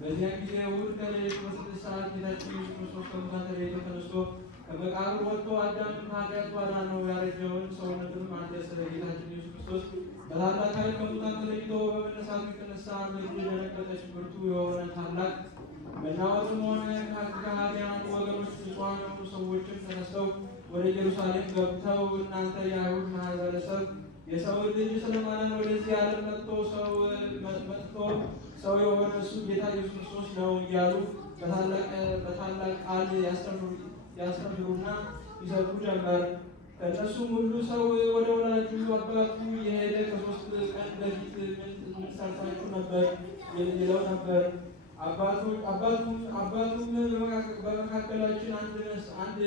በዚያ ጊዜ እሑድ ከሌሊቱ በ6 ሰዓት ጌታችን ኢየሱስ ክርስቶስ ከሙታን ተለይቶ ተነስቶ ከመቃብር ወጥቶ አዳምን ከኃጢአት ባዳነው ያረጀውን ሰውነቱንም አደሰ። ጌታችን ኢየሱስ ክርስቶስ በታላቅ ኃይል ከሙታን ተለይቶ በመነሳቱ የተነሳ ምድር ደነገጠች። ብርቱ የሆነ ታላቅ መናወጥም ሆነ። ከኃጢአን ወገኖች ንጹሐን የሆኑ ሰዎችም ተነስተው ወደ ኢየሩሳሌም ገብተው እናንተ የአይሁድ ማህበረሰብ የሰው ልጅ ስለማዳን ወደዚህ ዓለም መጥቶ ሰው የሆነ እሱ ጌታ ኢየሱስ ክርስቶስ ነው እያሉ በታላቅ ቃል ያስተምሩና ይሰብኩ ጀመር። ከእነሱም ሁሉ ሰው ወደ ወላጁ አባቱ የሄደ ከ3 ቀን በፊት ምን ሰርታችሁ ነበር የሚለው ነበር። አባቱም በመካከላችን አንድ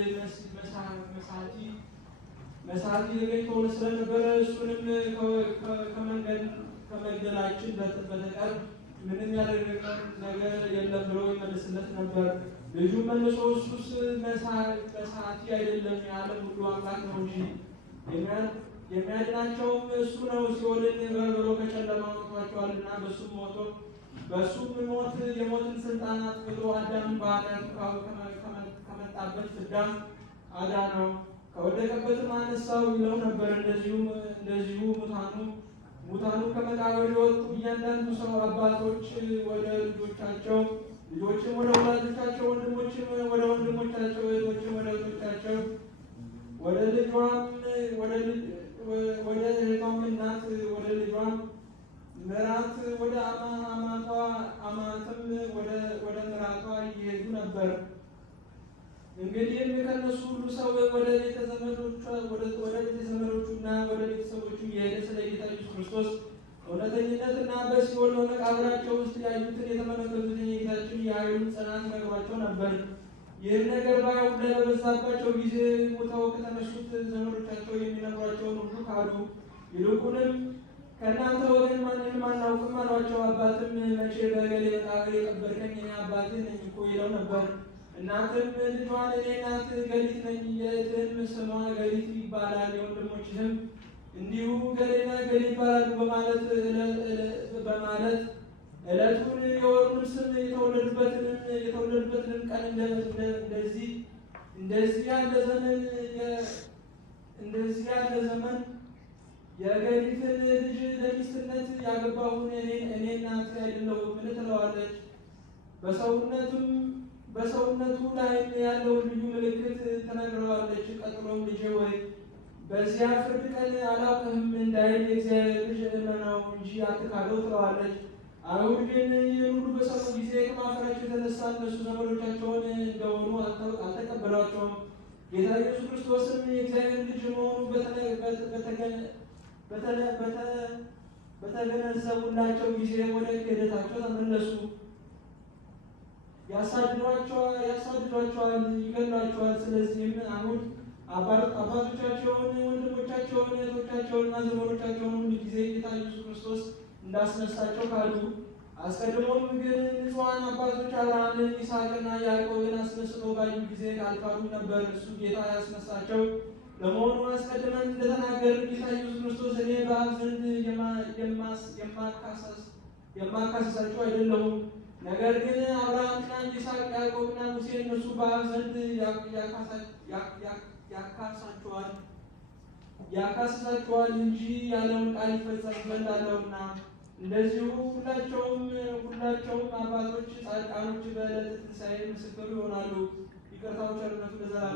መሳቲ ተገኝቶ ስለነበረ እሱንም ከመግደላችን በተቀር ምንም ያደረገው ነገር የለም ብሎ ይመልስለት ነበር። ልጁ መልሶ እሱስ መሳቲ አይደለም የዓለም ሁሉ አምላክ ነው እንጂ የሚያድናቸውም እሱ ነው። ሲኦልን በርብሮ ከጨለማ አውጥቷቸዋልና በእሱም ሞት የሞትን ስልጣን አጥፍቶ አዳምን በኃጢአቱ ከመጣበት ፍዳ አዳነው፣ ከወደቀበትም አነሳው ይለው ነበር። እንደዚሁ ሙታኑ ከመቃብር የወጡ እያንዳንዱ ሰው አባቶች ወደ ልጆቻቸው፣ ልጆችም ወደ ወላጆቻቸው፣ ወንድሞችም ወደ ወንድሞቻቸው፣ እህቶችም ወደ እህቶቻቸው፣ ወደ እህቷም እናት ወደ ልጇም ምራት ወደ አማቷ አማትም ወደ ምራቷ ይሄዱ ነበር። እንግዲህም ከነሱ ሁሉ ሰው ወደ ቤተ ዘመዶቹና ወደ ቤተሰቦቹ የሄደ ስለ ጌታ ኢየሱስ ክርስቶስ እውነተኝነትና በሲኦል በመቃብራቸው ውስጥ ያዩትን የተመለከቱትን የጌታችን የኃይሉን ጽናት ነግሯቸው ነበር። ይህም ነገር በአይሁድ ላይ በበዛባቸው ጊዜ ሞተው ከተነሱት ዘመዶቻቸው የሚነግሯቸውን ሁሉ ካዱ። ይልቁንም ከእናንተ ወገን ማንንም አናውቅም አሏቸው። አባትም መቼ በገሌ መቃብር የቀበርከኝ? እኔ አባትህ ነኝ እኮ ይለው ነበር። እናትም ልጇን እኔ እናት ገሊት ነኝ፣ የእህትህም ስሟ ገሊት ይባላል፣ የወንድሞችህም እንዲሁ ገሌና ገሌ ይባላሉ በማለት ዕለቱን የወሩን ስም የተወለዱበትንም ቀን እንደዚህ ያለ ዘመን የገሊትን ልጅ ለሚስትነት ያገባሁን እኔ እናት አይደለሁም ምን ትለዋለች? በሰውነቱ ላይ ያለውን ልዩ ምልክት ትነግረዋለች። ቀጥሎም ልጄ ወይ በዚያ ፍርድ ቀን አላውቅህም እንዳይል የእግዚአብሔር ልጅ እመነው እንጂ አትካደው ትለዋለች። አይሁድ ግን ይህን ሁሉ በሰሙ ጊዜ ከማፈራቸው የተነሳ እነሱ ዘመዶቻቸውን እንደሆኑ አልተቀበሏቸውም። ጌታ ኢየሱስ ክርስቶስም የእግዚአብሔር ልጅ መሆኑ በተገነዘቡላቸው ጊዜ ወደ ክህደታቸው ተመለሱ። ያሳድዷቸዋል፣ ይገድሏቸዋል። ስለዚህም አይሁድ አባቶቻቸውን፣ ወንድሞቻቸውን፣ እህቶቻቸውንና ዘመዶቻቸውን ሁሉ ጊዜ ጌታ ኢየሱስ ክርስቶስ እንዳስነሳቸው ካዱ። አስቀድሞም ግን ንጹሐን አባቶች አብርሃምን፣ ይስሐቅና ያዕቆብን አስነስቶ ባዩ ጊዜ አልካዱም ነበር። እሱ ጌታ ያስነሳቸው ለመሆኑ አስቀድመን እንደተናገርን ጌታ ኢየሱስ ክርስቶስ እኔ በአብ ዘንድ የማካሰሳቸው አይደለሁም፣ ነገር ግን አብርሃምና ይስሐቅ ያዕቆብና ሙሴ እነሱ በአብ ዘንድ ያካስሳቸዋል እንጂ ያለውን ቃል ይፈጸም ዘንድ አለውና። እንደዚሁ ሁላቸውም አባቶች ጻድቃኖች በዕለተ ትንሣኤ ምስክር ይሆናሉ። ይቅርታው ቸርነቱ ለዘላለም